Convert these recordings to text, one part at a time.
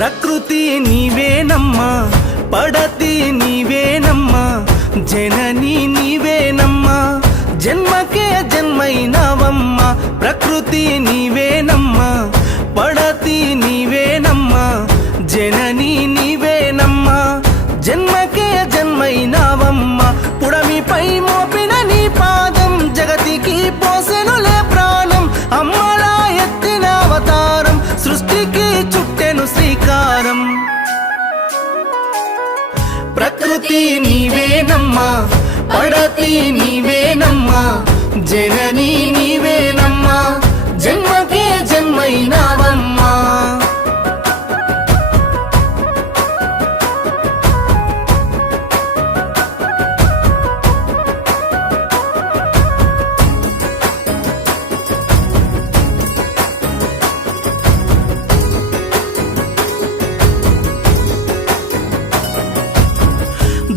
ప్రకృతి నీవేనమ్మా, పడతి నీవేనమ్మా, జనని నీవేనమ్మా, జన్మకే జన్మైనవమ్మా. ప్రకృతి నీవేనమ్మా, పడతి నీవేనమ్మా, జనని నీవేనమ్మా, జన్మకే జన్మైనవమ్మా. పుడమిపై మోపిన నీ పాదం జగతికి పోసెనులే ప్రాణం. అమ్మలా ఎత్తిన అవతారం సృష్టికి చుట్టెను శ్రీకారం. ప్రకృతి నీవేనమ్మా, పడతి నీవేనమ్మా, జనని నీవేనమ్మా, జన్మకే జన్మైనవమ్మా.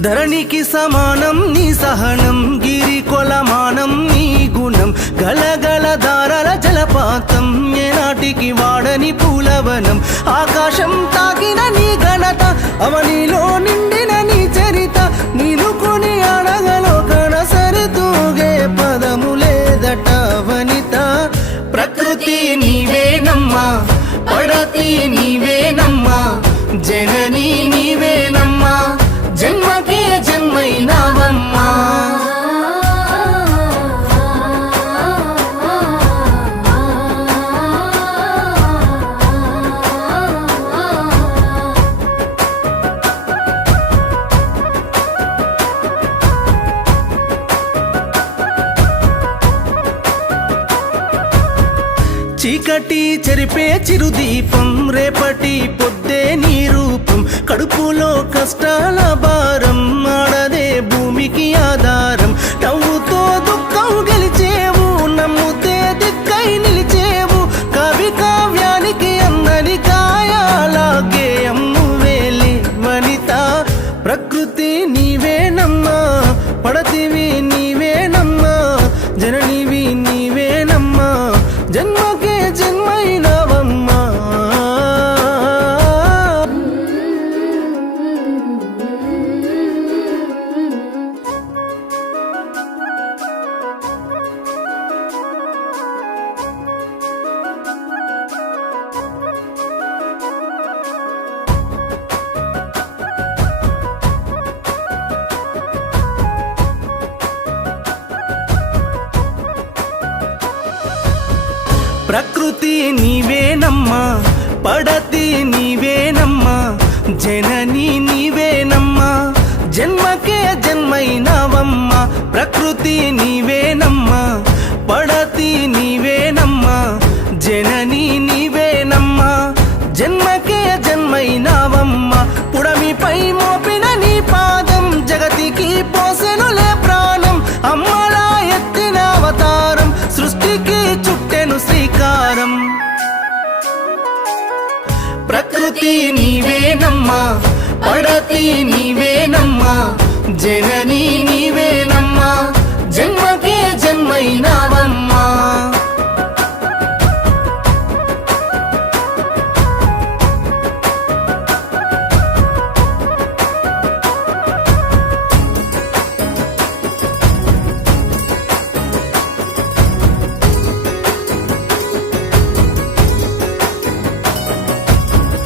ధరణికి సమానం నీ సహనం, గిరి కొలమానం నీ గుణం, గలగల దారల జలపాతం, ఏనాటికి వాడని పూలవనం. ఆకాశం తాకిన నీ ఘనత, అవనిలో నిండిన నీ చరిత, నిలుకొని అడగలో కనసరి తూగే పదము లేదట వనిత. ప్రకృతి నీవేనమ్మా, పడతి నీవేనమ్మా, జనని నీవేనమ్మా, జన్మకే జన్మైనవమ్మా. చీకటి చెరిపే చిరుదీపం, రేపటి పొద్దే నీ రూపం, కడుపులో కష్టాల భారం, ఆడదే భూమికి ఆధారం. నవ్వుతో దుఃఖం గెలిచేవు, నమ్ముతే దిక్కై నిలిచేవు, కవి కావ్యానికి అందని కాయాలాగే అమ్మువేలి వనిత. ప్రకృతి నీవేనమ్మా, పడతివి నీవేనమ్మా, జననివి నీవేనమ్మా, జన్మకే జన్మైనవమ్మా. ప్రకృతి నీవేనమ్మా, పడతి నీవేనమ్మా, జనని నీవేనమ్మా, జన్మకే జన్మైనవమ్మా. ప్రకృతి నీవేనమ్మా, పడతి నీవేనమ్మా, జనని నీవేనమ్మా, జన్మకే జన్మైనవమ్మా. పుడమిపై మోపిన నీ పాదం జగతికి పోసెనులే ప్రాణం. అమ్మలా ఎత్తిన అవతారం సృష్టికి చుట్టెను శ్రీకారం. ప్రకృతి నీవేనమ్మా, పడతి నీవేనమ్మా, జనని నీవేనమ్మా, జన్మకే జన్మైనా